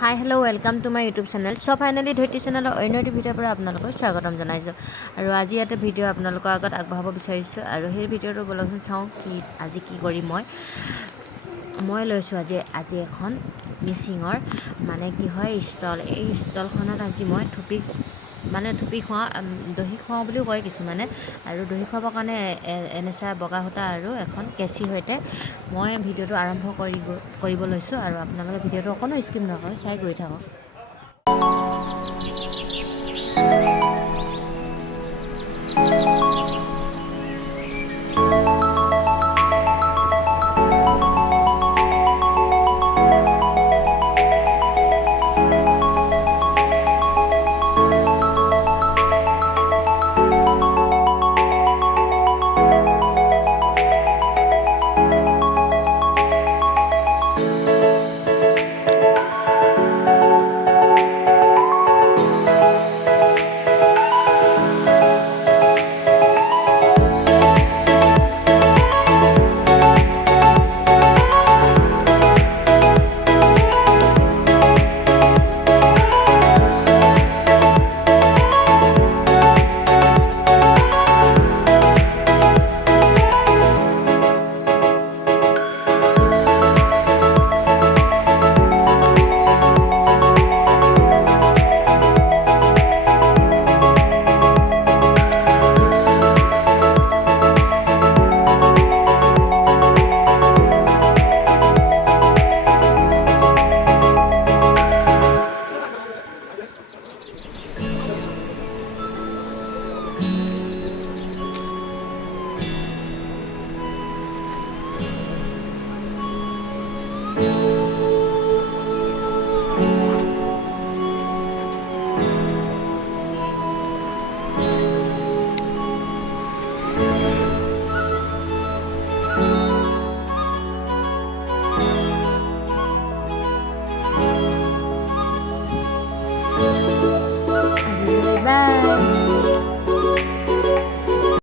Hi hello' welcome to my YouTube channel. So' finally ধৰিত্ৰী চেনেলৰ অন্য এটি ভিডিঅ'ৰ পৰা আপোনালোকক স্বাগতম জনাইছোঁ। আৰু আজি এটা ভিডিঅ' আপোনালোকৰ আগত আগবঢ়াব বিচাৰিছোঁ। আৰু সেই ভিডিঅ'টো বলকচোন চাওঁ আজি কি কৰিম মই লৈছোঁ আজি এখন মিচিঙৰ মানে কি হয় ষ্টল। এই ষ্টলখনত আজি মই থুপি খুৱাওঁ, দহি খুৱাওঁ বুলিও কয় কিছুমানে। আৰু দহি খুৱাবৰ কাৰণে এনেচা বগা সূতা আৰু এখন কেঁচিৰ সৈতে মই ভিডিঅ'টো আৰম্ভ কৰিব লৈছোঁ। আৰু আপোনালোকে ভিডিঅ'টো অকণো স্কিপ নকৰে চাই গৈ থাকক।